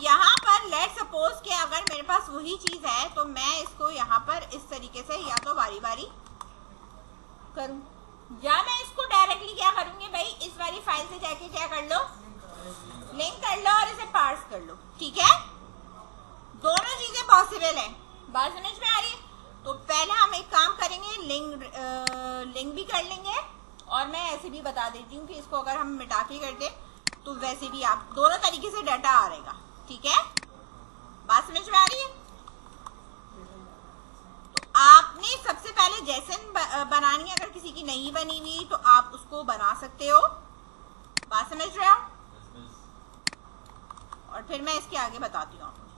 यहाँ पर let suppose कि अगर मेरे पास वही चीज है तो मैं इसको यहाँ पर इस तरीके से या तो बारी बारी करूं या मैं इसको डायरेक्टली क्या करूंगी भाई, इस वाली फाइल से जाके क्या कर लो, लिंक कर लो और इसे पार्स कर लो। ठीक है, दोनों चीजें पॉसिबल है। बात समझ में आ रही है? तो पहले हम एक काम करेंगे, लिंक भी कर लेंगे और मैं ऐसे भी बता देती हूँ कि इसको अगर हम मिटा के कर दे तो वैसे भी आप दोनों तरीके से डाटा आ रहेगा। ठीक है, बात समझ में आ रही है? तो आपने सबसे पहले जेसन बनानी है, अगर किसी की नहीं बनी हुई तो आप उसको बना सकते हो। बात समझ रहे हो? और फिर मैं इसके आगे बताती हूँ आपको।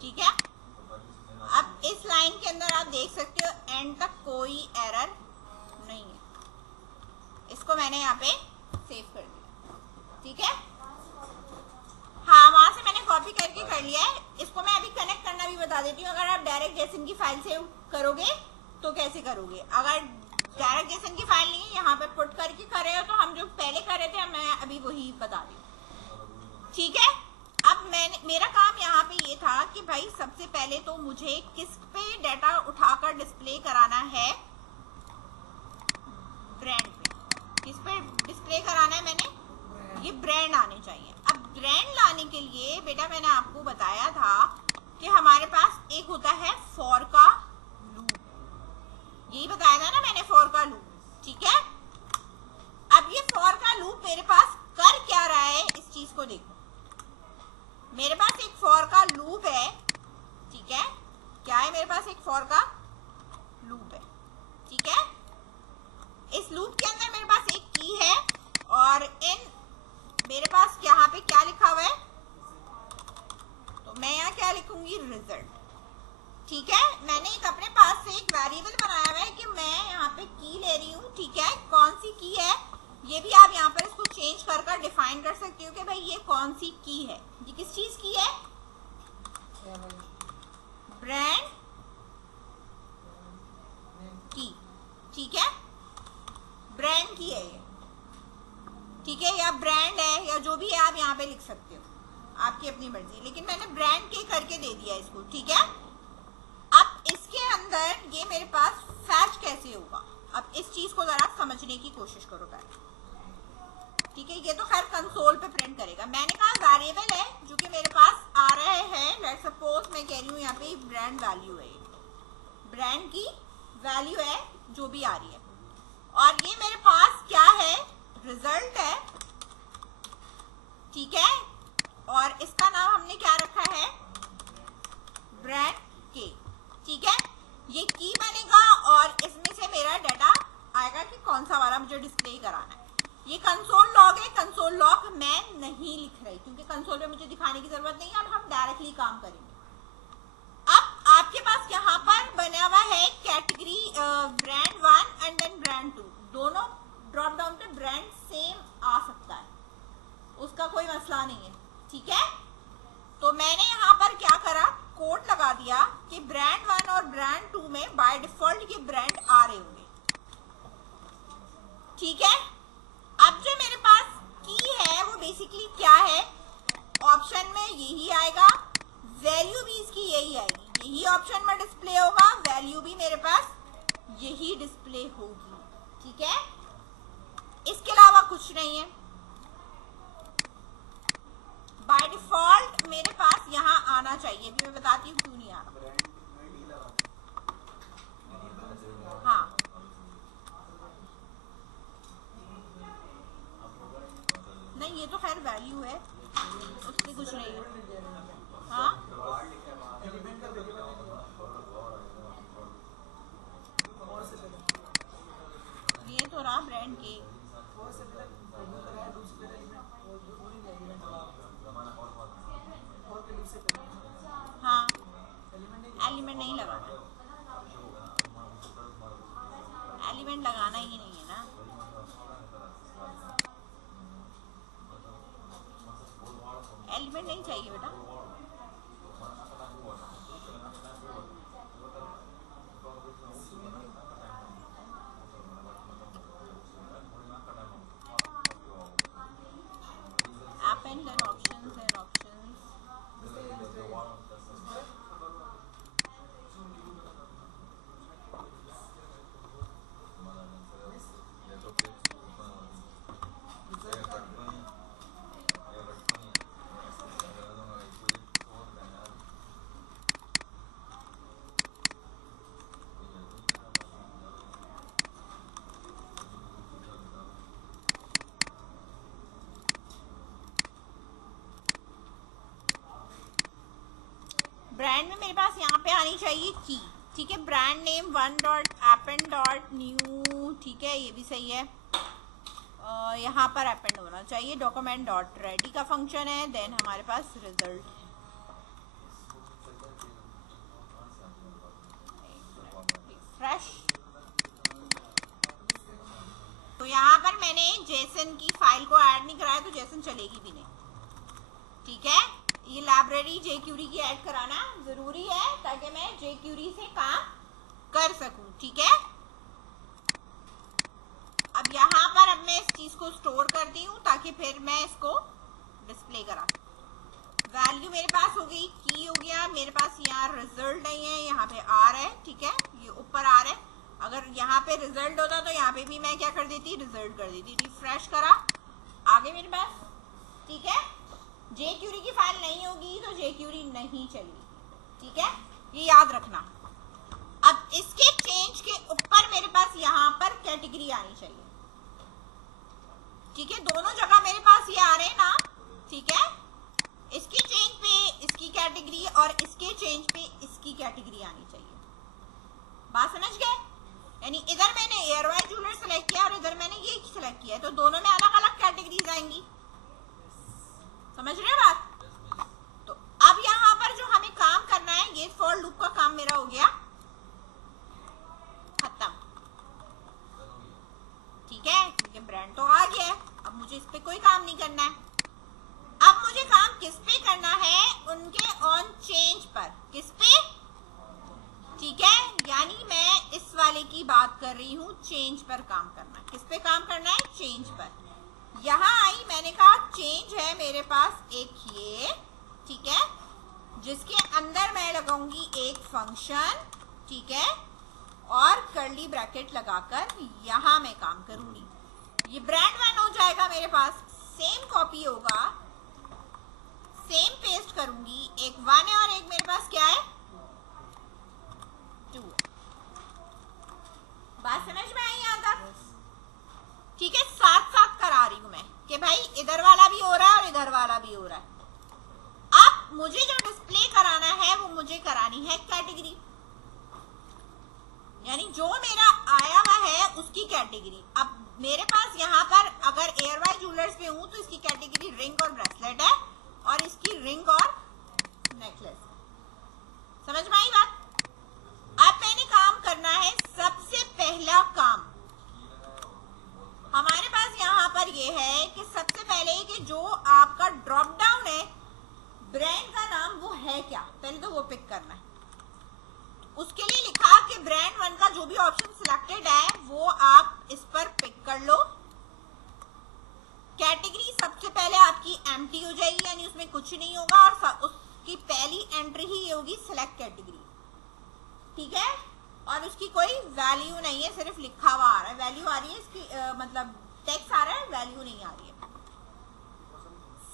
ठीक है, अब इस लाइन के अंदर आप देख सकते हो एंड तक कोई एरर नहीं है। इसको मैंने यहाँ पे सेव कर दिया। ठीक है, हाँ वहां से मैंने कॉपी करके कर लिया है। इसको मैं अभी कनेक्ट करना भी बता देती हूँ। अगर आप डायरेक्ट जेसन की फाइल से करोगे तो कैसे करोगे, अगर डायरेक्ट जेसन की फाइल नहीं है, यहाँ पे पुट करके कर रहे हो तो हम जो पहले कर रहे थे मैं अभी वही बता रही हूँ। ठीक है, अब मेरा काम यहाँ पे ये था कि भाई सबसे पहले तो मुझे किस पे डाटा उठाकर डिस्प्ले कराना है, ब्रांड पे। किस पे डिस्प्ले कराना है मैंने, ये ब्रांड आने चाहिए। अब ब्रांड लाने के लिए बेटा मैंने आपको बताया था कि हमारे पास एक होता है फॉर का लूप, यही बताया था ना मैंने, फॉर का लूप। ठीक है, अब ये फॉर का लूप मेरे पास कर क्या रहा है, इस चीज को देखो। मेरे पास एक फॉर का लूप है। ठीक है, क्या है मेरे पास, एक फॉर का लूप है। ठीक है, इस लूप के अंदर मेरे पास एक की है और इन मेरे पास यहाँ पे क्या लिखा हुआ है, तो मैं यहाँ क्या लिखूंगी, रिजल्ट। ठीक है, मैंने एक अपने पास से एक वेरिएबल बनाया हुआ है कि मैं यहाँ पे की ले रही हूँ। ठीक है, कौन सी की है ये भी आप यहाँ पर इसको चेंज कर डिफाइन कर सकते हो कि भाई ये कौन सी की है, ये किस चीज की है, ब्रांड की। ठीक है, ब्रांड की है ये। ठीक है, या ब्रांड है या जो भी है आप यहाँ पे लिख सकते हो, आपकी अपनी मर्जी, लेकिन मैंने ब्रांड के करके दे दिया इसको। ठीक है, अब इसके अंदर ये मेरे पास फैच कैसे होगा, अब इस चीज को जरा समझने की कोशिश करो पहले। ठीक है, ये तो खैर कंसोल पे प्रिंट करेगा। मैंने कहा वेरिएबल है जो कि मेरे पास आ रहे हैं, लेट्स सपोज मैं कह रही हूँ यहाँ पे ब्रांड वैल्यू है, ब्रांड की वैल्यू है जो भी आ रही है, और ये मेरे पास क्या है, रिजल्ट है। ठीक है, और इसका नाम हमने क्या रखा है, ब्रांड के। ठीक है, ये की बनेगा और इसमें से मेरा डाटा आएगा कि कौन सा वाला मुझे डिस्प्ले कराना है। ये कंसोल लॉग है, कंसोल लॉग मैं नहीं लिख रही क्योंकि कंसोल पे मुझे दिखाने की जरूरत नहीं है, अब हम डायरेक्टली काम करेंगे। अब आपके पास यहाँ पर बना हुआ है category brand 1 and then brand 2, दोनों ड्रॉप डाउन पे ब्रांड सेम आ सकता है, उसका कोई मसला नहीं है। ठीक है, तो मैंने यहाँ पर क्या करा, कोड लगा दिया कि ब्रांड 1 और ब्रांड 2 में बाय डिफॉल्ट ये ब्रांड आ रहे होंगे। ठीक है, अब जो मेरे पास की है वो बेसिकली क्या है, ऑप्शन में यही आएगा, वैल्यू भी इसकी यही आएगी, यही ऑप्शन में डिस्प्ले होगा, वैल्यू भी मेरे पास यही डिस्प्ले होगी। ठीक है, इसके अलावा कुछ नहीं है। बाय डिफॉल्ट मेरे पास यहाँ आना चाहिए, अभी मैं बताती हूँ क्यों नहीं आ रहा। हाँ, नहीं ये तो खैर वैल्यू है, उससे कुछ नहीं है। हाँ, ये तो रहा ब्रांड के। हाँ, एलिमेंट नहीं लगाना, एलिमेंट लगाना ही नहीं है ना। एलिमेंट नहीं चाहिए बेटा, आनी चाहिए की, ठीक है। ब्रांड नेम 1.append.new, ठीक है, ये भी सही है। यहाँ पर अपेंड होना चाहिए। डॉक्यूमेंट डॉट रेडी का फंक्शन है। देन हमारे पास रिजल्ट है। फ्रेश। तो यहाँ पर मैंने जेसन की फाइल को ऐड नहीं कराया तो जेसन चलेगी भी नहीं, ठीक है। ये लाइब्रेरी jQuery की ऐड कराना जरूरी है ताकि मैं jQuery से काम कर सकूं, ठीक है। अब यहाँ पर अब मैं इस चीज को स्टोर करती हूँ ताकि फिर मैं इसको डिस्प्ले करा। वैल्यू मेरे पास हो गई, की हो गया मेरे पास। यहाँ रिजल्ट नहीं है, यहाँ पे आर है, ठीक है, ये ऊपर आर है। अगर यहाँ पे रिजल्ट होता तो यहाँ पे भी मैं क्या कर देती, रिजल्ट कर देती। रिफ्रेश करा, आगे मेरे पास, ठीक है। jQuery की फाइल नहीं होगी तो jQuery नहीं चलेगी, ठीक है, ये याद रखना। अब इसके चेंज के ऊपर मेरे पास यहाँ पर कैटेगरी आनी चाहिए, ठीक है। दोनों जगह मेरे पास ये आ रहे हैं ना, ठीक है। इसके चेंज पे इसकी कैटेगरी और इसके चेंज पे इसकी कैटेगरी आनी चाहिए। बात समझ गए? यानी इधर मैंने एयरवाई ज्वेलर सेलेक्ट किया और इधर मैंने ये सेलेक्ट किया है, तो दोनों में अलग अलग कैटेगरीज आएंगी। समझ रहे बात? तो अब यहाँ पर जो हमें काम करना है, ये फॉर लूप का काम मेरा हो गया खत्म, ठीक है, क्योंकि ब्रांड तो आ गया है। अब मुझे इस पे कोई काम नहीं करना है। अब मुझे काम किस पे करना है, उनके ऑन चेंज पर। किस पे? ठीक है, यानी मैं इस वाले की बात कर रही हूँ, चेंज पर काम करना है। किस पे काम करना है? चेंज पर। यहाँ आई, मैंने कहा चेंज है मेरे पास एक ये, ठीक है, जिसके अंदर मैं लगाऊंगी एक फंक्शन, ठीक है, और कर्ली ब्रैकेट लगाकर यहाँ मैं काम करूंगी। ये ब्रांड 1 हो जाएगा मेरे पास। सेम कॉपी होगा, सेम पेस्ट करूंगी। एक 1 है और एक मेरे पास क्या है, 2 है। बात समझ में आई यहाँ तक? ठीक है, साथ साथ करा रही हूं मैं कि भाई इधर वाला भी हो रहा है और इधर वाला भी हो रहा है। अब मुझे जो डिस्प्ले कराना है वो मुझे करानी है कैटेगरी, यानी जो मेरा आया हुआ है उसकी कैटेगरी। अब मेरे पास यहाँ पर अगर एयरवाई ज्वेलर्स पे हूं तो इसकी कैटेगरी रिंग और ब्रेसलेट है और इसकी रिंग और नेकलेस। समझ में आई बात? अब मैंने काम करना है, सबसे पहला काम हमारे पास यहाँ पर ये है कि सबसे पहले कि जो आपका ड्रॉप डाउन है ब्रांड का नाम वो है क्या, पहले तो वो पिक करना है। उसके लिए लिखा कि ब्रांड 1 का जो भी ऑप्शन सिलेक्टेड है वो आप इस पर पिक कर लो। कैटेगरी सबसे पहले आपकी एम्प्टी हो जाएगी, यानी उसमें कुछ नहीं होगा और उसकी पहली एंट्री ही ये होगी सिलेक्ट कैटेगरी, ठीक है। और उसकी कोई वैल्यू नहीं है, सिर्फ लिखा हुआ आ रहा है, वैल्यू आ रही है इसकी, मतलब टेक्स्ट आ रहा है, वैल्यू नहीं आ रही है।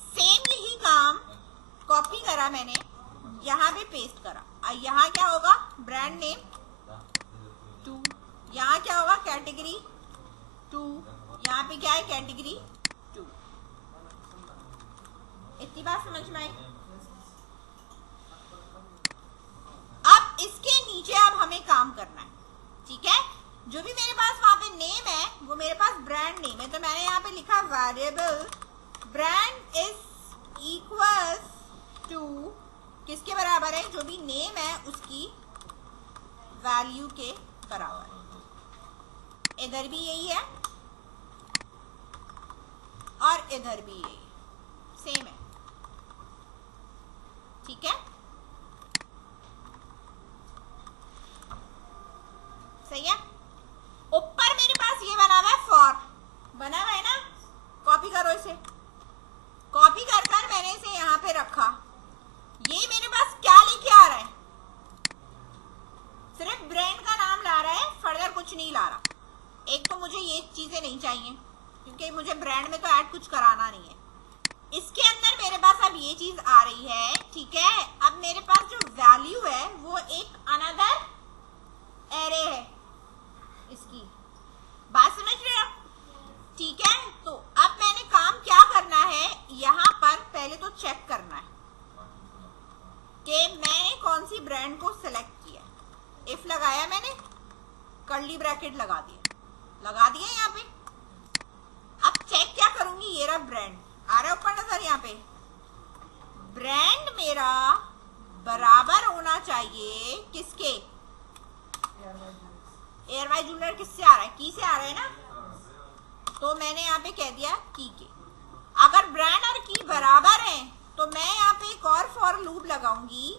सेम यही काम कॉपी करा मैंने, यहाँ पे पेस्ट करा। यहाँ क्या होगा, ब्रांड नेम 2, यहाँ क्या होगा, कैटेगरी 2, यहाँ पे क्या है, कैटेगरी 2। इतनी बात समझ में आई? अब इसके नीचे अब हमें काम करना है, ठीक है। जो भी मेरे पास वहां पे नेम है वो मेरे पास ब्रांड नेम है, तो मैंने यहाँ पे लिखा variable brand is equals to, किसके बराबर है, जो भी नेम है उसकी वैल्यू के बराबर है। इधर भी यही है और इधर भी यही सेम है, ठीक है, सही है। ऊपर मेरे पास ये बना हुआ है फॉर, बना हुआ है ना, कॉपी करो इसे। कॉपी कर कर मैंने इसे यहाँ पे रखा। ये मेरे पास क्या लेके आ रहा है, सिर्फ ब्रांड का नाम ला रहा है, फर्दर कुछ नहीं ला रहा। एक तो मुझे ये चीजें नहीं चाहिए क्योंकि मुझे ब्रांड में तो ऐड कुछ कराना नहीं है। इसके अंदर मेरे पास अब ये चीज आ रही है, ठीक है। अब मेरे पास जो वैल्यू है वो एक अनदर एरे है इसकी। बात समझ रहे हो? ठीक है, तो अब मैंने काम क्या करना है, यहाँ पर पहले तो चेक करना है कि मैंने कौन सी ब्रांड को सिलेक्ट किया। कर्ली ब्रैकेट लगा दिया यहाँ पे। अब चेक क्या करूंगी, ये रहा ब्रांड, आ रहा है ऊपर नजर यहाँ पे। ब्रांड मेरा बराबर होना चाहिए किसके, एयरवाई जूलर किससे आ रहा है, की से आ रहा है ना, तो मैंने यहाँ पे कह दिया की के। अगर ब्रांड और की बराबर हैं तो मैं यहाँ पे एक और फॉर लूप लगाऊंगी।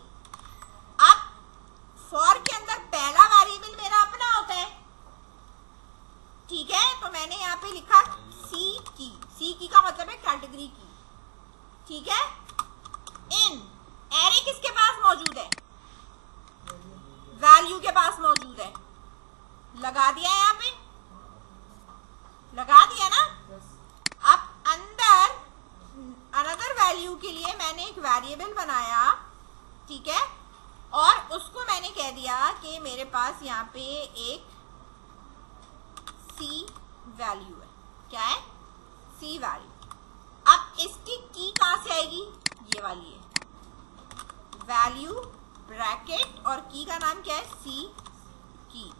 अब फॉर के अंदर पहला वेरिएबल मेरा अपना होता है, ठीक है, तो मैंने यहाँ पे लिखा सी की का मतलब है कैटेगरी की, ठीक है। इन एरे किसके पास मौजूद है, वैल्यू के पास मौजूद है, लगा दिया यहाँ पे, लगा दिया ना। अब अंदर अनदर वैल्यू के लिए मैंने एक वेरिएबल बनाया, ठीक है, और उसको मैंने कह दिया कि मेरे पास यहाँ पे एक सी वैल्यू है, क्या है, सी वैल्यू। अब इसकी की कहां से आएगी, ये वाली है, वैल्यू ब्रैकेट और की का नाम क्या है, सी की।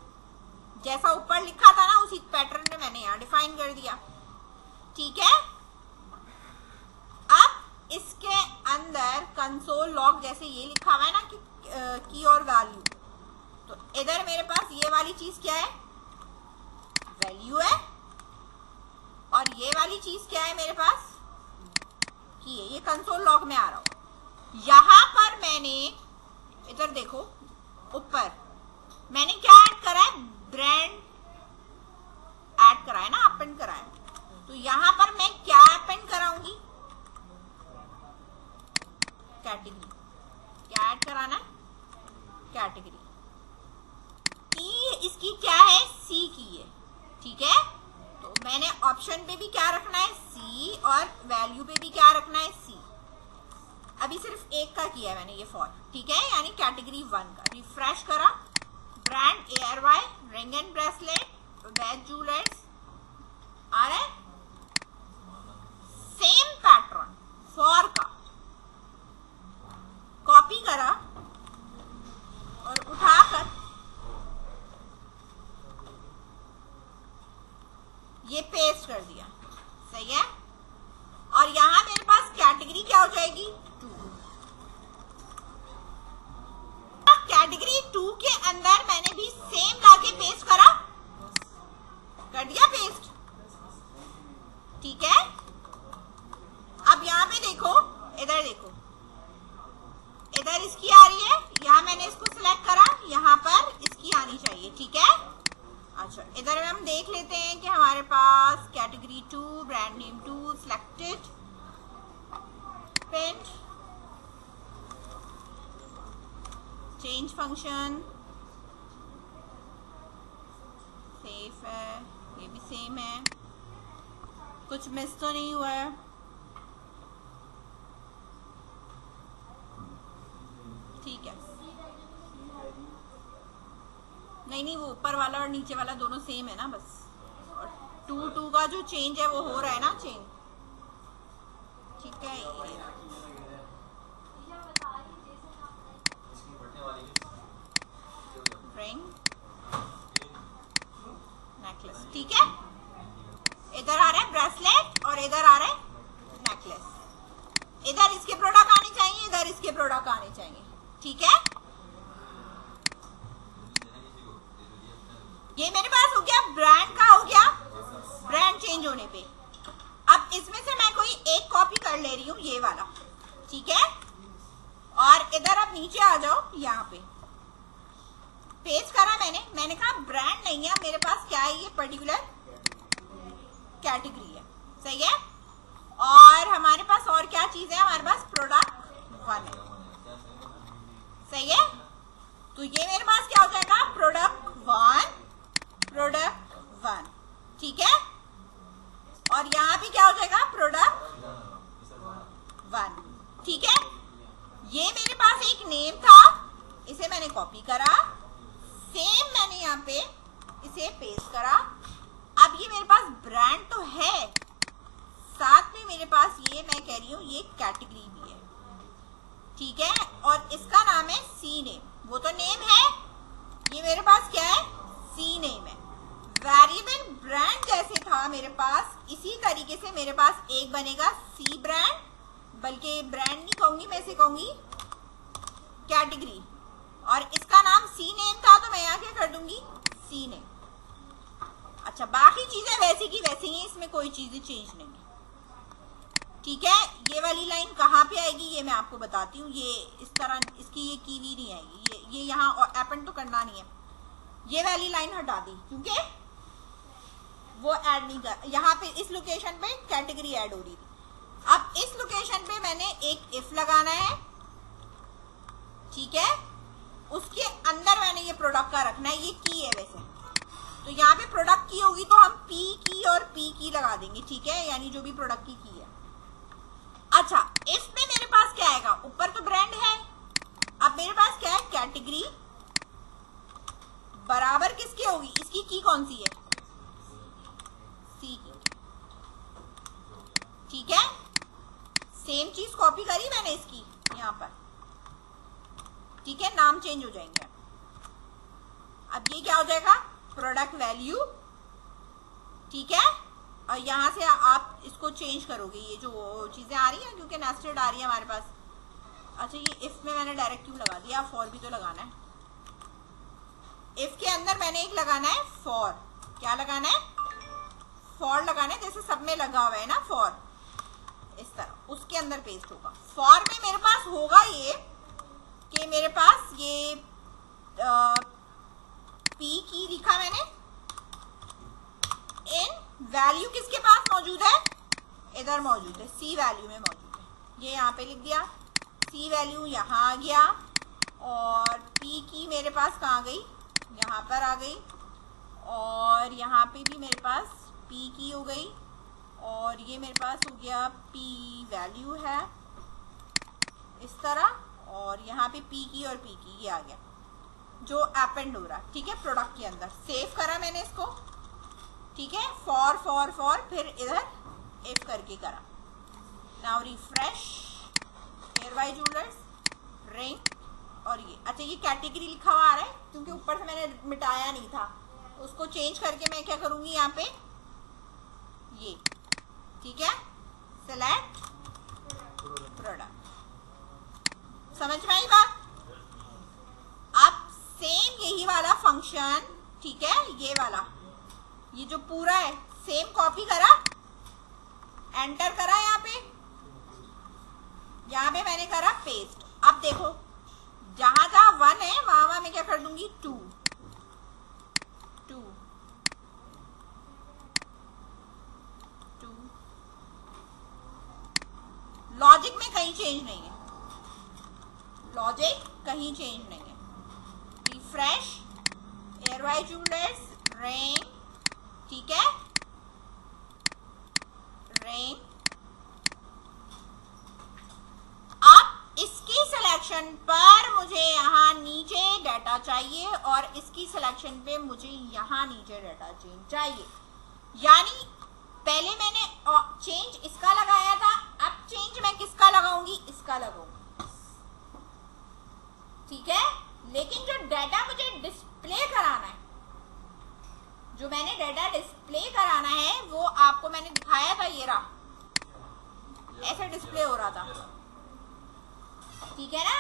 जैसा ऊपर लिखा था ना उसी पैटर्न में मैंने यहाँ डिफाइन कर दिया, ठीक है। अब इसके अंदर कंसोल लॉग जैसे ये लिखा हुआ है ना कि की और वैल्यू, तो इधर मेरे पास ये वाली चीज क्या है, वैल्यू है, और ये वाली चीज क्या है मेरे पास, की है। ये कंसोल लॉग में आ रहा हो। यहां पर मैंने इधर देखो ऊपर मैंने क्या ऐड करा है, ब्रांड ऐड करा है ना, अपेंड करा है। तो यहां पर मैं क्या अपेंड कराऊंगी, कैटेगरी, क्या ऐड कराना है, कैटेगरी। की इसकी क्या है, सी की है, ठीक है। तो मैंने ऑप्शन पे भी क्या रखना है, सी, और वैल्यू पे भी क्या रखना है, सी। अभी सिर्फ एक का किया है मैंने ये फॉर, ठीक है, यानी कैटेगरी 1 का। रिफ्रेश करा, ब्रांड एयरवाई रिंग एंड ब्रेसलेट वेज जूलर्स आ रहा है, सेम पैटर्न फॉर का कॉपी करा और उठाकर ये पेस्ट कर दिया, सही है। और यहां मेरे पास कैटेगरी क्या हो जाएगी, 2। कैटेगरी 2 के अंदर मैंने भी सेम लाके पेस्ट करा, कर दिया पेस्ट, ठीक है। अब यहां पे देखो, इधर देखो, इधर इसकी आ रही है, यहां मैंने इसको सिलेक्ट करा, यहां पर इसकी आनी चाहिए, ठीक है। अच्छा, इधर हम देख लेते हैं कि हमारे पास category 2, brand name 2 selected, paint, change function safe है, ये भी सेम है, कुछ मिस तो नहीं हुआ है, ठीक है। नहीं, वो ऊपर वाला और नीचे वाला दोनों सेम है ना बस, और 2 का जो चेंज है वो हो रहा है ना चेंज, ठीक है। रिंग नेकलेस, ठीक है, इधर आ रहा है ब्रेसलेट और इधर आ रहा है नेकलेस। इधर इसके प्रोडक्ट आने चाहिए, इधर इसके प्रोडक्ट आने चाहिए, ठीक है। ये मेरे पास हो गया, ब्रांड का हो गया, ब्रांड चेंज होने पे। अब इसमें से मैं कोई एक कॉपी कर ले रही हूँ, ये वाला, ठीक है। और इधर आप नीचे आ जाओ, यहाँ पे पेस्ट करा मैंने कहा ब्रांड नहीं है मेरे पास, क्या है, ये पर्टिकुलर कैटेगरी है, सही है। और हमारे पास और क्या चीज है, हमारे पास प्रोडक्ट 1 है, सही है। तो ये मेरे पास क्या हो जाएगा, प्रोडक्ट 1, ठीक है। और यहां भी क्या हो जाएगा, प्रोडक्ट 1, ठीक है। ये मेरे पास एक नेम था, इसे मैंने कॉपी करा, सेम मैंने यहाँ पे इसे पेस्ट करा। अब ये मेरे पास ब्रांड तो है, साथ में मेरे पास ये मैं कह रही हूँ ये कैटेगरी भी है, ठीक है। और इसका नाम है सी नेम, वो तो नेम है, ये मेरे पास क्या है, सी नेम है। इसी तरीके से मेरे पास एक बनेगा सी ब्रांड, बल्कि ब्रांड नहीं कहूंगी मैं, इसे कहूंगी कैटेगरी, और इसका नाम सी नेम था तो मैं यहाँ क्या कर दूंगी, सी नेम। अच्छा, बाकी चीजें वैसी की वैसी हैं, इसमें कोई चीजें चेंज नहीं है। ठीक है, ये वाली लाइन कहाँ पे आएगी ये मैं आपको बताती हूँ। ये इस तरह, इसकी ये कीवी नहीं आएगी, ये यहाँ एपेंड तो करना नहीं है। ये वाली लाइन हटा दी क्योंकि वो ऐड नहीं कर, यहाँ पे इस लोकेशन पे कैटेगरी ऐड हो रही थी। अब इस लोकेशन पे मैंने एक इफ लगाना है, ठीक है, उसके अंदर मैंने ये प्रोडक्ट का रखना है, ये की है वैसे, तो यहाँ पे प्रोडक्ट की होगी तो हम पी की और पी की लगा देंगे, ठीक है, यानी जो भी प्रोडक्ट की है। अच्छा, इफ में मेरे पास क्या आएगा, ऊपर तो ब्रांड है, अब मेरे पास क्या है, कैटेगरी बराबर किसकी होगी, इसकी की कौन सी है, सी की, ठीक है। सेम चीज कॉपी करी मैंने इसकी यहां पर, ठीक है, नाम चेंज हो जाएंगे। अब ये क्या हो जाएगा, प्रोडक्ट वैल्यू, ठीक है, और यहां से आप इसको चेंज करोगे, ये जो चीजें आ रही हैं क्योंकि नेस्टेड आ रही है हमारे पास। अच्छा, ये इफ में मैंने डायरेक्ट क्यों लगा दिया, फॉर भी तो लगाना है। इफ के अंदर मैंने एक लगाना है फॉर, क्या लगाना है, फॉर लगाना है, जैसे सब में लगा हुआ है ना फॉर, इस तरह उसके अंदर पेस्ट होगा। फॉर में मेरे पास होगा ये कि मेरे पास ये पी की लिखा मैंने, इन वैल्यू किसके पास मौजूद है, इधर मौजूद है, सी वैल्यू में मौजूद है, ये यहाँ पे लिख दिया, सी वैल्यू यहाँ आ गया, और पी की मेरे पास कहाँ गई, यहाँ पर आ गई, और यहाँ पे भी मेरे पास पी की हो गई, और ये मेरे पास हो गया पी वैल्यू है इस तरह, और यहाँ पे पी की और पी की ये आ गया जो अपेंड हो रहा, ठीक है, प्रोडक्ट के अंदर। सेव करा मैंने इसको, ठीक है, फॉर फॉर फॉर, फिर इधर इफ करके करा। Now refresh, hair jewellers, ring, और ये, अच्छा ये कैटेगरी लिखा हुआ आ रहा है क्योंकि ऊपर से मैंने मिटाया नहीं था, उसको चेंज करके मैं क्या करूंगी यहाँ पे, ये, ठीक है, सेलेक्ट प्रोडक्ट। समझ में आई बात। अब सेम यही वाला फंक्शन, ठीक है, ये वाला, ये जो पूरा है सेम कॉपी करा, एंटर करा, यहाँ पे मैंने करा पेस्ट। अब देखो जहां जहां 1 है वहां मैं क्या कर दूंगी, 2 2 2। लॉजिक में कहीं चेंज नहीं है, लॉजिक कहीं चेंज नहीं है। रिफ्रेश, एयरवाई जूलर्स, रेन, ठीक है, रेन। इसकी सिलेक्शन पर मुझे यहाँ नीचे डाटा चाहिए, और इसकी सिलेक्शन पे मुझे यहाँ नीचे डाटा चेंज चाहिए। यानी पहले मैंने चेंज इसका लगाया था, अब चेंज मैं किसका लगाऊंगी, इसका लगाऊंगी, ठीक है। लेकिन जो डाटा मुझे डिस्प्ले कराना है, जो मैंने डाटा डिस्प्ले कराना है, वो आपको मैंने दिखाया था, ये रहा, ऐसे डिस्प्ले हो रहा था, ठीक है ना।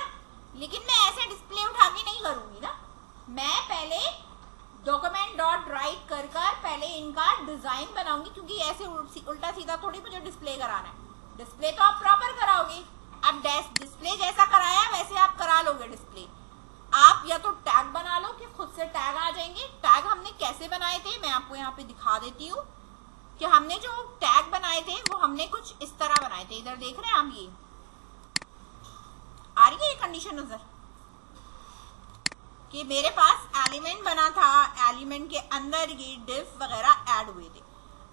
लेकिन मैं ऐसे डिस्प्ले उठा के नहीं करूंगी ना, मैं पहले डॉक्यूमेंट डॉट राइट कर पहले इनका डिजाइन बनाऊंगी, क्योंकि ऐसे उल्टा सीधा थोड़ी मुझे डिस्प्ले कराना है। डिस्प्ले तो आप प्रॉपर कराओगे, अब डिस्प्ले जैसा कराया वैसे आप करा लोगे डिस्प्ले। आप या तो टैग बना लो कि खुद से टैग आ जाएंगे। टैग हमने कैसे बनाए थे मैं आपको यहाँ पे दिखा देती हूँ, कि हमने जो टैग बनाए थे वो हमने कुछ इस तरह बनाए थे। इधर देख रहे हैं आप, ये आ रही है ये कंडीशन नजर, कि मेरे पास एलिमेंट बना था, एलिमेंट के अंदर ये डिफ वगैरह ऐड हुए थे।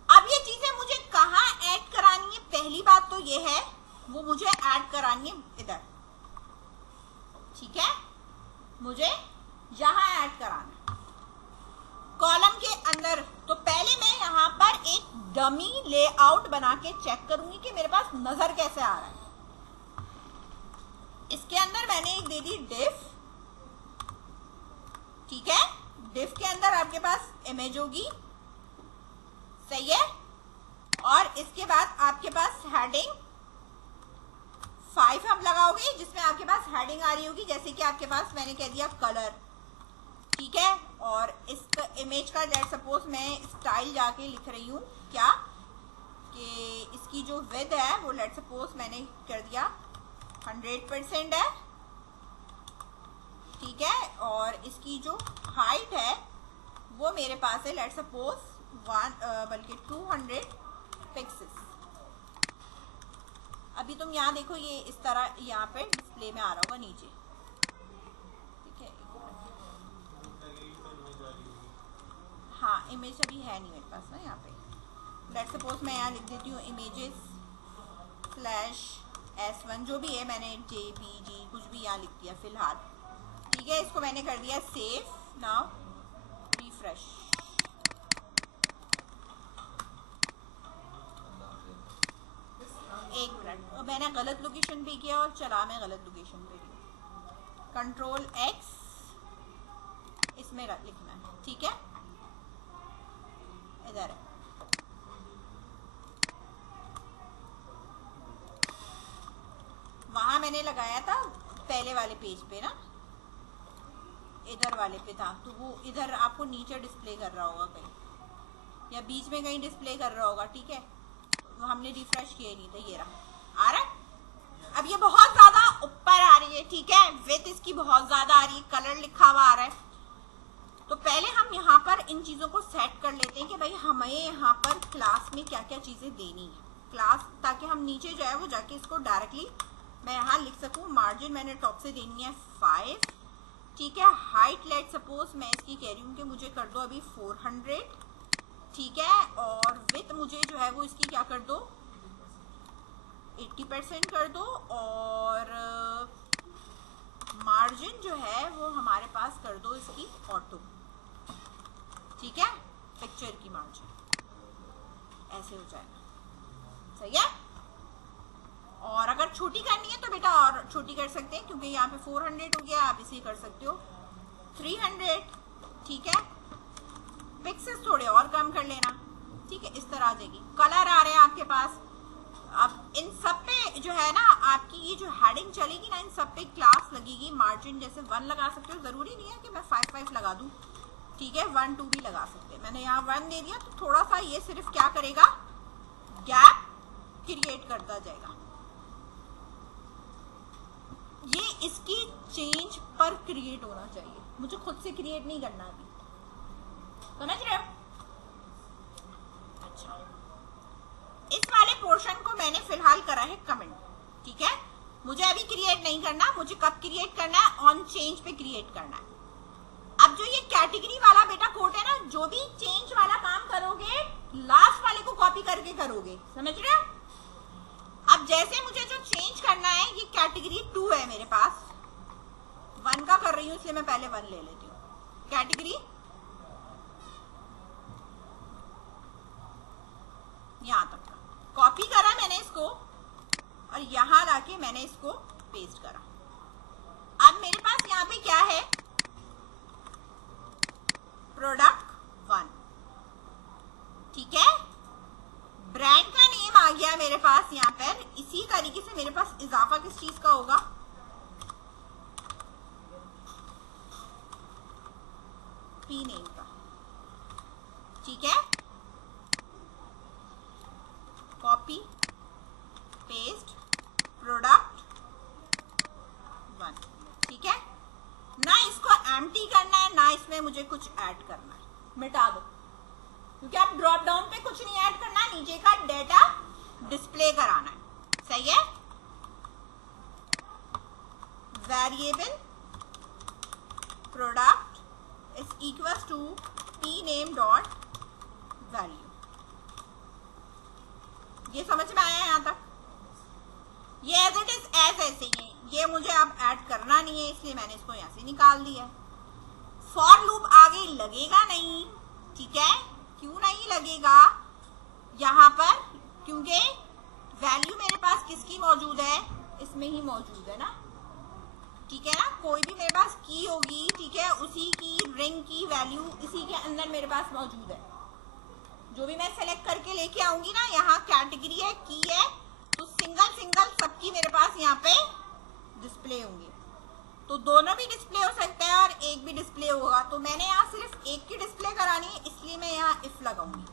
अब ये चीजें मुझे कहाँ ऐड करानी है, पहली बात तो ये है वो मुझे ऐड करानी है इधर, ठीक है, मुझे यहाँ ऐड कराना है कॉलम के अंदर। तो पहले मैं यहाँ पर एक डमी लेआउट बना के चेक करूंगी कि मेरे पास नजर कैसे आ रहा है। इसके अंदर मैंने एक दे दी डिफ, ठीक है, डिफ के अंदर आपके पास इमेज होगी, सही है, और इसके बाद आपके पास हेडिंग 5 हम लगाओगे, जिसमें आपके पास हेडिंग आ रही होगी, जैसे कि आपके पास मैंने कह दिया कलर, ठीक है। और इस इमेज का लेट सपोज मैं स्टाइल जाके लिख रही हूँ क्या कि इसकी जो विड्थ है वो लेट सपोज मैंने कर दिया 100% है, ठीक है। और इसकी जो हाइट है वो मेरे पास है लेट सपोज 200 पिक्सेस। अभी तुम यहाँ देखो, ये इस तरह यहाँ पे डिस्प्ले में आ रहा होगा नीचे, ठीक है। हाँ, इमेज अभी है नहीं मेरे पास ना यहाँ पे। लेट सपोज मैं यहाँ लिख देती हूँ इमेजेस /S1, जो भी है, मैंने JPG कुछ भी यहाँ लिख दिया फिलहाल, ठीक है। इसको मैंने कर दिया सेव। Now refresh. एक मिनट, मैंने गलत लोकेशन पे किया और चला मैं गलत लोकेशन पे रही। Ctrl+X इसमें लिखना है, ठीक है। इधर है, वहां मैंने लगाया था पहले वाले पेज पे ना, इधर वाले पे था, तो वो इधर आपको नीचे डिस्प्ले कर रहा होगा कहीं, या बीच में कहीं डिस्प्ले कर रहा होगा, ठीक है। तो हमने रिफ्रेश किया नहीं था, ये रहा, आ रहा है। अब ये बहुत ज्यादा ऊपर आ रही है, ठीक है, विड्थ इसकी बहुत ज्यादा आ रही है, कलर लिखा हुआ आ रहा है। तो पहले हम यहाँ पर इन चीजों को सेट कर लेते हैं कि भाई हमें यहाँ पर क्लास में क्या क्या चीजें देनी है क्लास, ताकि हम नीचे जो है वो जाके इसको डायरेक्टली मैं यहाँ लिख सकूँ। मार्जिन मैंने टॉप से देनी है 5, ठीक है। हाइट लेट सपोज मैं इसकी कह रही हूँ कि मुझे कर दो अभी 400, ठीक है। और विड्थ मुझे जो है वो इसकी क्या कर दो 80% कर दो, और मार्जिन जो है वो हमारे पास कर दो इसकी ऑटो, ठीक है। पिक्चर की मार्जिन ऐसे हो जाएगा, सही है। और अगर छोटी करनी है तो बेटा और छोटी कर सकते हैं, क्योंकि यहाँ पे 400 हो गया, आप इसे कर सकते हो 300, ठीक है। पिक्सेस थोड़े और कम कर लेना, ठीक है, इस तरह आ जाएगी। कलर आ रहे हैं आपके पास। अब इन सब पे जो है ना आपकी ये जो हेडिंग चलेगी ना, इन सब पे क्लास लगेगी। मार्जिन जैसे 1 लगा सकते हो, जरूरी नहीं है कि मैं 5 लगा दूं, ठीक है। 1 2 भी लगा सकते हैं। मैंने यहाँ 1 दे दिया, तो थोड़ा सा ये सिर्फ क्या करेगा, गैप क्रिएट करता जाएगा। ये इसकी चेंज पर क्रिएट होना चाहिए, मुझे खुद से क्रिएट नहीं करना अभी, समझ रहे हो। अच्छा, इस वाले पोर्शन को मैंने फिलहाल करा है कमेंट, ठीक है। मुझे अभी क्रिएट नहीं करना, मुझे कब क्रिएट करना है, ऑन चेंज पे क्रिएट करना है। अब जो ये कैटेगरी वाला बेटा कोड है ना, जो भी चेंज वाला काम करोगे लास्ट वाले को कॉपी करके करोगे, समझ रहे हो। अब जैसे मुझे जो चेंज करना है, ये कैटेगरी 2 है मेरे पास, 1 का कर रही हूँ इसलिए मैं पहले 1 ले लेती हूँ। कैटेगरी यहां तक का कॉपी करा मैंने इसको, और यहां लाके मैंने इसको पेस्ट करा। अब मेरे पास यहाँ पे क्या है, प्रोडक्ट 1, ठीक है। ब्रांड का नेम आ गया मेरे पास यहाँ पर। इसी तरीके से मेरे पास इजाफा किस चीज का होगा, पी नेम का, ठीक है। कॉपी पेस्ट प्रोडक्ट 1, ठीक है ना। इसको एम्प्टी करना है ना, इसमें मुझे कुछ ऐड करना है, मिटा दो, क्योंकि आप ड्रॉप डाउन पे कुछ नहीं ऐड करना, नीचे का डेटा डिस्प्ले कराना है, सही है। Variable product is equal to pname dot value. ये समझ में आया यहां तक। ये एज इट इज एज ऐसे ही है, ये मुझे अब ऐड करना नहीं है, इसलिए मैंने इसको यहां से निकाल दिया। फॉर लूप आगे लगेगा नहीं, ठीक है। क्यों नहीं लगेगा यहाँ पर, क्योंकि वैल्यू मेरे पास किसकी मौजूद है, इसमें ही मौजूद है ना, ठीक है ना। कोई भी मेरे पास की होगी, ठीक है, उसी की रिंग की वैल्यू इसी के अंदर मेरे पास मौजूद है। जो भी मैं सेलेक्ट करके लेके आऊंगी ना, यहाँ कैटेगरी है, की है, तो सिंगल सिंगल सबकी मेरे पास यहाँ पे डिस्प्ले होंगे। तो दोनों भी डिस्प्ले हो सकते हैं और एक भी डिस्प्ले होगा। तो मैंने यहाँ सिर्फ एक की डिस्प्ले करानी है, इसलिए मैं यहाँ इफ लगाऊंगी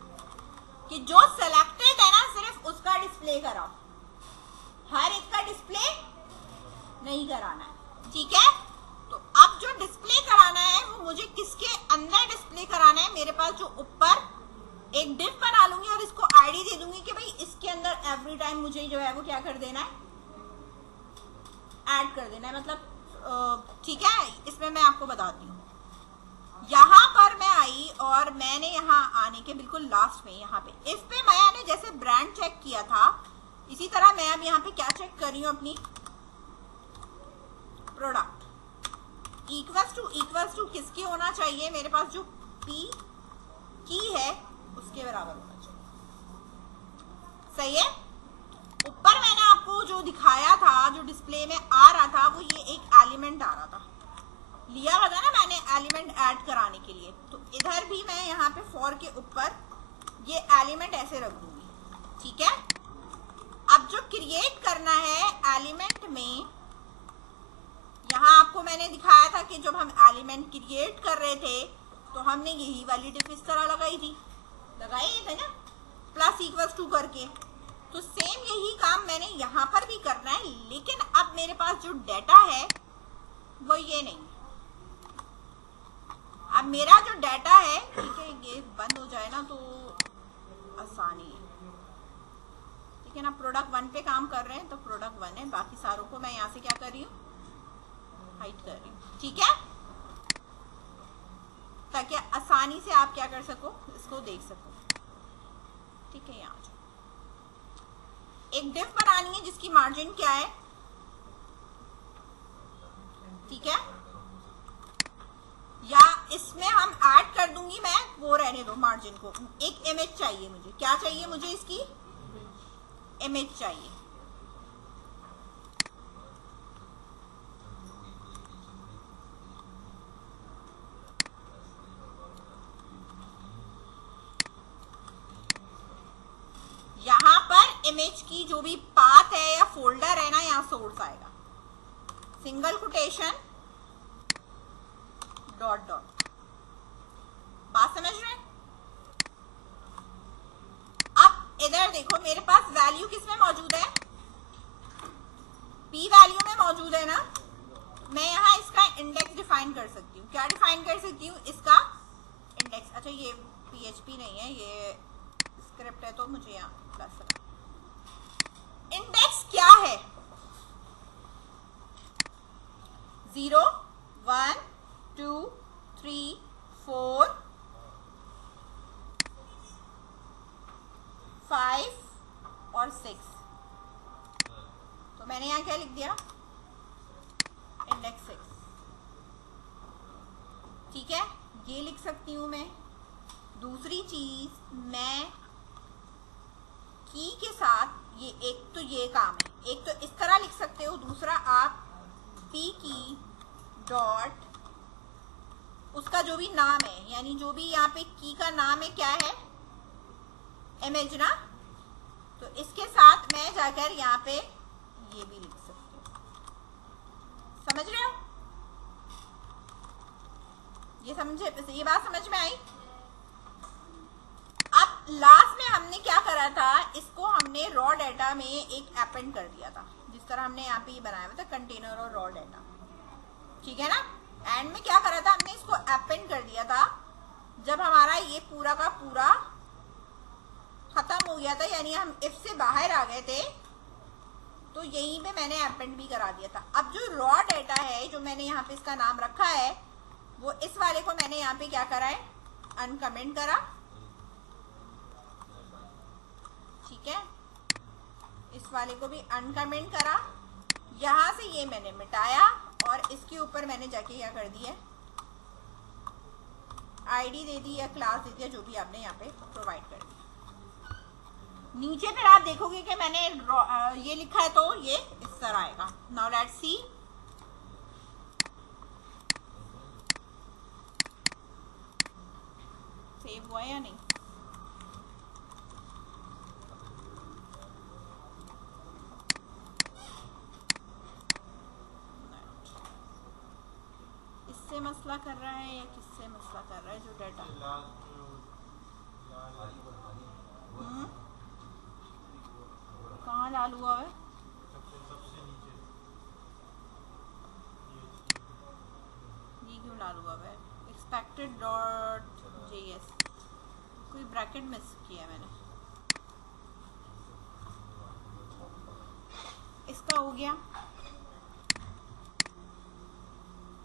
कि जो सेलेक्टेड है ना सिर्फ उसका डिस्प्ले कराओ, हर एक का डिस्प्ले नहीं कराना है, ठीक है। तो अब जो डिस्प्ले कराना है वो मुझे किसके अंदर डिस्प्ले कराना है, मेरे पास जो ऊपर एक डिव बना लूंगी और इसको आईडी दे दूंगी कि भाई इसके अंदर एवरी टाइम मुझे जो है वो क्या कर देना है, ऐड कर देना है, मतलब ठीक है। इसमें मैं आपको बताती हूँ, यहाँ पर मैं आई और मैंने यहाँ आने के बिल्कुल लास्ट में यहाँ पे इफ पे मैंने जैसे ब्रांड चेक किया था, इसी तरह मैं अब यहाँ पे क्या चेक कर रही हूँ, अपनी प्रोडक्ट इक्वल्स टू किसके होना चाहिए, मेरे पास जो पी की है उसके बराबर होना चाहिए, सही है। ऊपर मैंने आपको जो दिखाया था, जो डिस्प्ले में आ रहा था, वो ये एक एलिमेंट आ रहा था, लिया हुआ था ना मैंने एलिमेंट ऐड कराने के लिए। तो इधर भी मैं यहाँ पे फॉर के ऊपर ये एलिमेंट ऐसे रख दूंगी, ठीक है। अब जो क्रिएट करना है एलिमेंट में, यहाँ आपको मैंने दिखाया था कि जब हम एलिमेंट क्रिएट कर रहे थे तो हमने यही वाली डिफ इस तरह लगाई थी ना, प्लस इक्वल्स टू करके। तो सेम यही काम मैंने यहाँ पर भी करना है, लेकिन अब मेरे पास जो डाटा है वो ये नहीं। अब मेरा जो डाटा है, ठीक है, ये बंद हो जाए ना तो आसानी है, ठीक है ना। प्रोडक्ट 1 पे काम कर रहे हैं तो प्रोडक्ट 1 है, बाकी सारों को मैं यहाँ से क्या कर रही हूँ, हाइड कर रही हूँ, ठीक है, ताकि आसानी से आप क्या कर सको, इसको देख सको, ठीक है। यहाँ एक डिफ बनानी है जिसकी मार्जिन क्या है, ठीक है, या इसमें हम ऐड कर दूंगी मैं, वो रहने दो मार्जिन को। एक इमेज चाहिए मुझे, क्या चाहिए मुझे, इसकी इमेज चाहिए। यहाँ पर इमेज की जो भी पाथ है या फोल्डर है ना, यहाँ सोर्स आएगा, सिंगल कोटेशन डॉट डॉट, बात समझ रहे हैं। अब इधर देखो, मेरे पास वैल्यू किसमें मौजूद है, पी वैल्यू में मौजूद है ना। मैं यहाँ इसका इंडेक्स डिफाइन कर सकती हूँ, क्या डिफाइन कर सकती हूँ, इसका इंडेक्स। अच्छा, ये PHP नहीं है, ये स्क्रिप्ट है, तो मुझे यहाँ प्लस लगा। इंडेक्स क्या है, 0 1 2 3 4 5 और 6। तो मैंने यहाँ क्या लिख दिया, इंडेक्स 6, ठीक है, ये लिख सकती हूं मैं। दूसरी चीज, मैं की के साथ ये एक तो ये काम है, एक तो इस तरह लिख सकते हो, दूसरा आप पी की डॉट उसका जो भी नाम है, यानी जो भी यहाँ पे की का नाम है क्या है, इमेज ना। तो इसके साथ मैं जाकर यहाँ पे ये भी लिख सकती हूँ, समझ रहे हो, ये समझे, ये बात समझ में आई। अब लास्ट में हमने क्या करा था, इसको हमने रॉ डाटा में एक अपेंड कर दिया था, जिस तरह हमने यहाँ पे ये बनाया हुआ था कंटेनर और रॉ डाटा, ठीक है ना। एंड में क्या करा था, हमने इसको अपेंड कर दिया था जब हमारा ये पूरा का पूरा खत्म हो गया था, यानी हम इफ से बाहर आ गए थे, तो यहीं पे मैंने अपेंड भी करा दिया था। अब जो रॉ डाटा है, जो मैंने यहाँ पे इसका नाम रखा है, वो इस वाले को मैंने यहाँ पे क्या करा है, अनकमेंट करा, ठीक है, इस वाले को भी अनकमेंट करा, यहां से ये मैंने मिटाया और इसके ऊपर मैंने जाके क्या कर दिया, आईडी दे दी या क्लास दे दिया, जो भी आपने यहाँ पे प्रोवाइड कर दिया। नीचे फिर आप देखोगे कि मैंने ये लिखा है, तो ये इस तरह आएगा। नाउ लेट्स सी, सेव हुआ या नहीं, मसला कर रहा है या किससे मसला कर रहा है जो डाटा? कहाँ लाल हुआ है? ये क्यों लाल हुआ है? एक्सपेक्टेड डॉट JS, कोई ब्रैकेट मिस किया मैंने। इसका हो गया,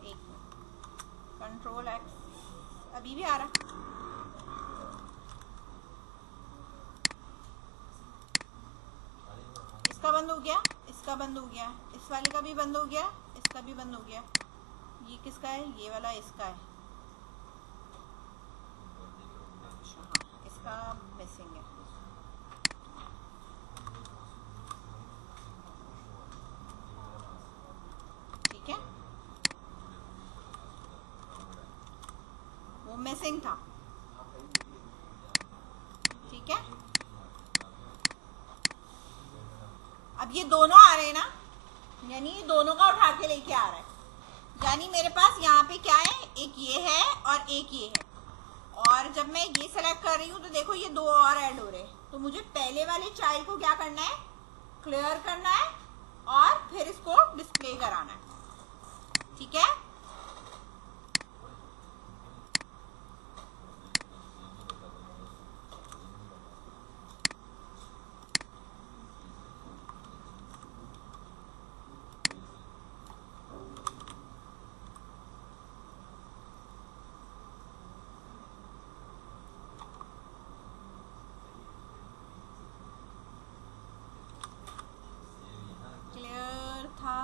एक कंट्रोल X, अभी भी आ रहा। इसका बंद हो गया, इसका बंद हो गया, इस वाले का भी बंद हो गया, इसका भी बंद हो गया। ये किसका है? ये वाला इसका है। अच्छा हाँ, इसका मिसिंग है। ठीक है, वो मिसिंग था। ठीक है, अब ये दोनों आ रहे हैं ना, यानी ये दोनों का उठा के लेके आ रहा है। यानी मेरे पास यहाँ पे क्या है, एक ये है और एक ये है। और जब मैं ये सेलेक्ट कर रही हूँ तो देखो ये दो और ऐड हो रहे हैं। तो मुझे पहले वाले चाइल्ड को क्या करना है, क्लियर करना है और फिर इसको डिस्प्ले कराना है। ठीक है,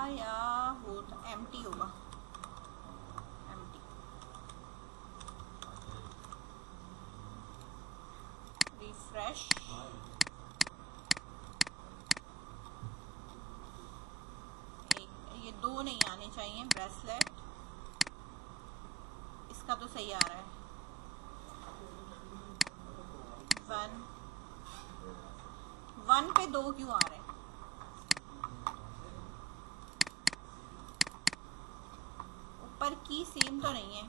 या हो तो एम्प्टी होगा, एम्प्टी। रिफ्रेश, ये दो नहीं आने चाहिए ब्रेसलेट, इसका तो सही आ रहा है। 1 पे 2 क्यों आ रहे हैं? ऊपर की सेम तो नहीं है।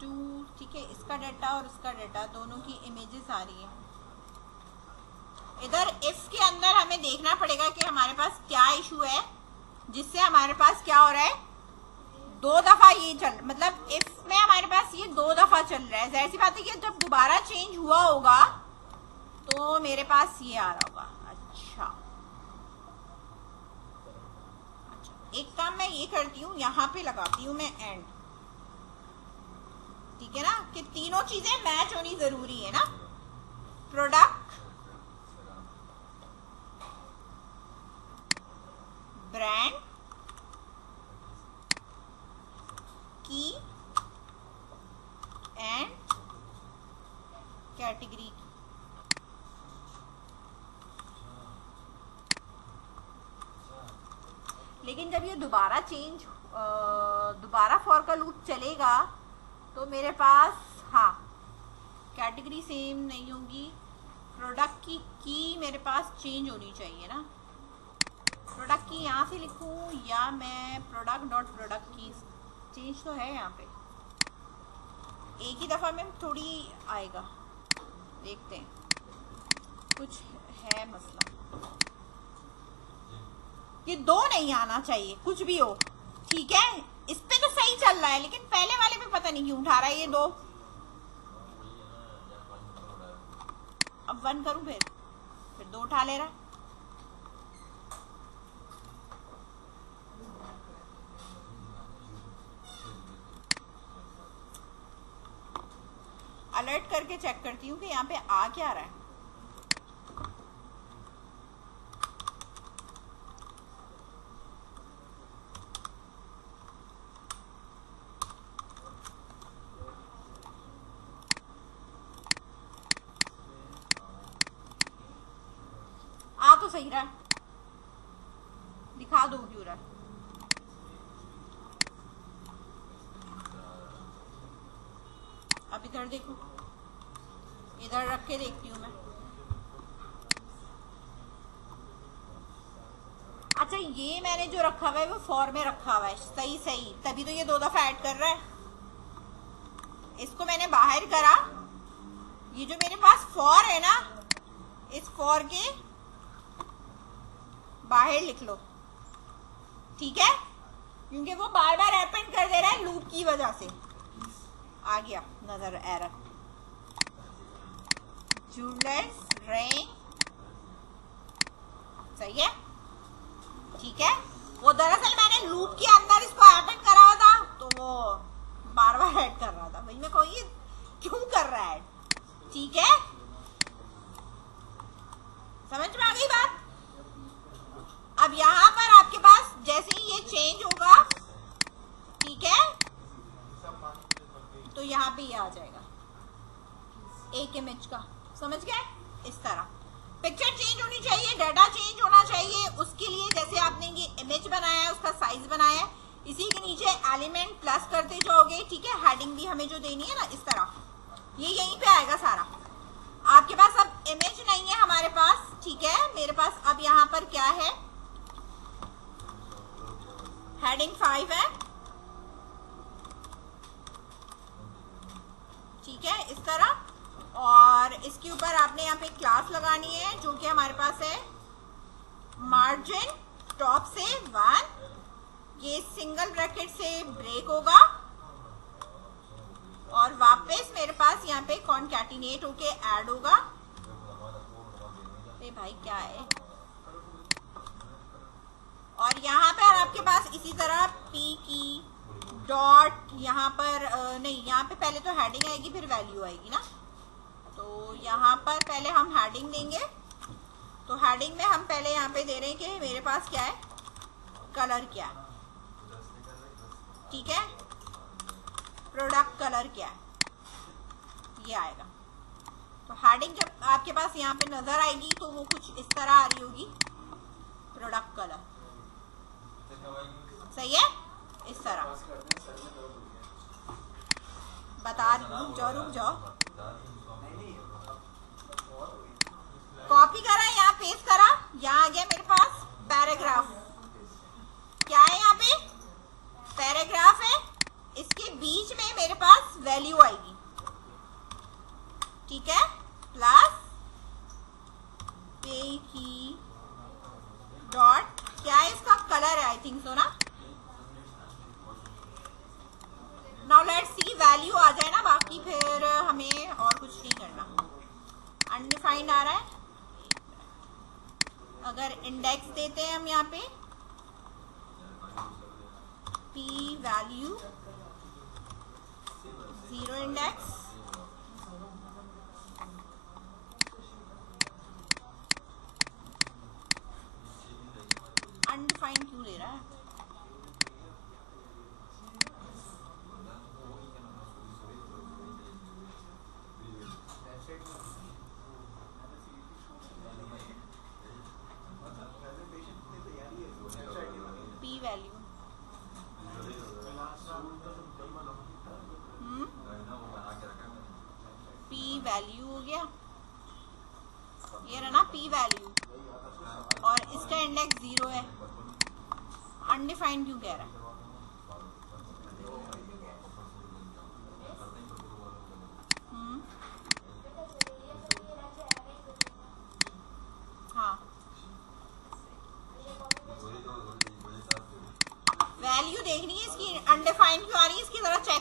2, ठीक है, इसका डाटा और इसका डाटा दोनों की इमेजेस आ रही है। इधर इफ के अंदर हमें देखना पड़ेगा कि हमारे पास क्या इशू है जिससे हमारे पास क्या हो रहा है, दो दफा ये चल, मतलब इफ में हमारे पास ये दो दफा चल रहा है। जाहिर सी बात है कि जब दोबारा चेंज हुआ होगा तो मेरे पास ये आ रहा होगा। अच्छा, एक काम मैं ये करती हूँ, यहाँ पे लगाती हूँ मैं एंड। ठीक है ना, कि तीनों चीजें मैच होनी जरूरी है ना। प्रोडक्ट, ब्रांड, की एंड कैटेगरी। लेकिन जब ये दोबारा फॉर का लूप चलेगा तो मेरे पास, हाँ, कैटेगरी सेम नहीं होगी। प्रोडक्ट की मेरे पास चेंज होनी चाहिए ना। प्रोडक्ट की यहाँ से लिखूँ या मैं प्रोडक्ट डॉट प्रोडक्ट की, चेंज तो है यहाँ पे, एक ही दफा में थोड़ी आएगा। देखते हैं, कुछ है मसला। ये दो नहीं आना चाहिए, कुछ भी हो। ठीक है, इस पे तो सही चल रहा है, लेकिन पहले वाले पे पता नहीं क्यों उठा रहा है ये दो। अब 1 करूं, फिर 2 उठा ले रहा है। अलर्ट करके चेक करती हूँ कि यहाँ पे आ क्या रहा है। तो सही रहा है, दिखा दो क्यों रहा है। अब इधर देखो, इधर रख के देखती हूँ मैं। अच्छा ये मैंने जो रखा हुआ है वो फॉर में रखा हुआ है, सही सही, तभी तो ये 2 दफा ऐड कर रहा है। इसको मैंने बाहर करा, ये जो मेरे पास फॉर है ना, इस फॉर के बाहर लिख लो, ठीक है, क्योंकि वो बार बार हैपन कर दे रहा है लूप की वजह से। आ गया नजर एरर, जूलियस रेन, सही है, ठीक है। वो दरअसल मैंने लूप के अंदर इसको हैपन करा हुआ था, तो वो बार बार ऐड कर रहा था, भाई मैं कहूँ ये क्यों कर रहा है, ठीक है, समझ में आ गई बात। अब यहां पर आपके पास जैसे ही ये चेंज होगा, ठीक है, तो यहाँ पे ये आ जाएगा एक इमेज का, समझ गए, इस तरह। पिक्चर चेंज होनी चाहिए, डाटा चेंज होना चाहिए, उसके लिए जैसे आपने ये इमेज बनाया है, उसका साइज बनाया है, इसी के नीचे एलिमेंट प्लस करते जाओगे, ठीक है। हेडिंग भी हमें जो देनी है ना, इस तरह, ये यहीं पे आएगा सारा। आपके पास अब इमेज नहीं है हमारे पास, ठीक है, मेरे पास अब यहाँ पर क्या है, हेडिंग 5 है, ठीक है, इस तरह। और इसके ऊपर आपने यहाँ पे क्लास लगानी है, जो कि हमारे पास है मार्जिन टॉप से 1, ये सिंगल ब्रैकेट से ब्रेक होगा, और वापस मेरे पास यहाँ पे कॉन्कैटिनेट होके ऐड होगा। ए भाई क्या है, और यहाँ पर आपके पास इसी तरह पी की डॉट, यहाँ पर नहीं, यहाँ पे पहले तो हेडिंग आएगी फिर वैल्यू आएगी ना, तो यहाँ पर पहले हम हेडिंग देंगे। तो हेडिंग में हम पहले यहाँ पे दे रहे हैं कि मेरे पास क्या है, कलर क्या है, ठीक है, प्रोडक्ट कलर क्या है, ये आएगा। तो हेडिंग जब आपके पास यहाँ पे नजर आएगी तो वो कुछ इस तरह आ रही होगी, प्रोडक्ट कलर, सही है, इस तरह। बता, रुक जाओ, कॉपी करा, यहाँ पेस्ट करा, यहाँ आ गया मेरे पास पैराग्राफ, क्या है यहाँ पे, पैराग्राफ है, इसके बीच में मेरे पास वैल्यू आएगी, ठीक है, प्लस पे की डॉट, क्या है इसका कलर है, आई थिंक सो ना। नाउ लेट्स सी, वैल्यू आ जाए ना, बाकी फिर हमें और कुछ नहीं करना। अनडिफाइंड आ रहा है, अगर इंडेक्स देते हैं हम यहाँ पे p वैल्यू 0 इंडेक्स, अनडिफाइंड क्यों दे रहा है, p वैल्यू p वैल्यू हो गया, ये रहा ना p वैल्यू, और इसका इंडेक्स 0 है, अनडिफाइंड क्यों कह रहा है,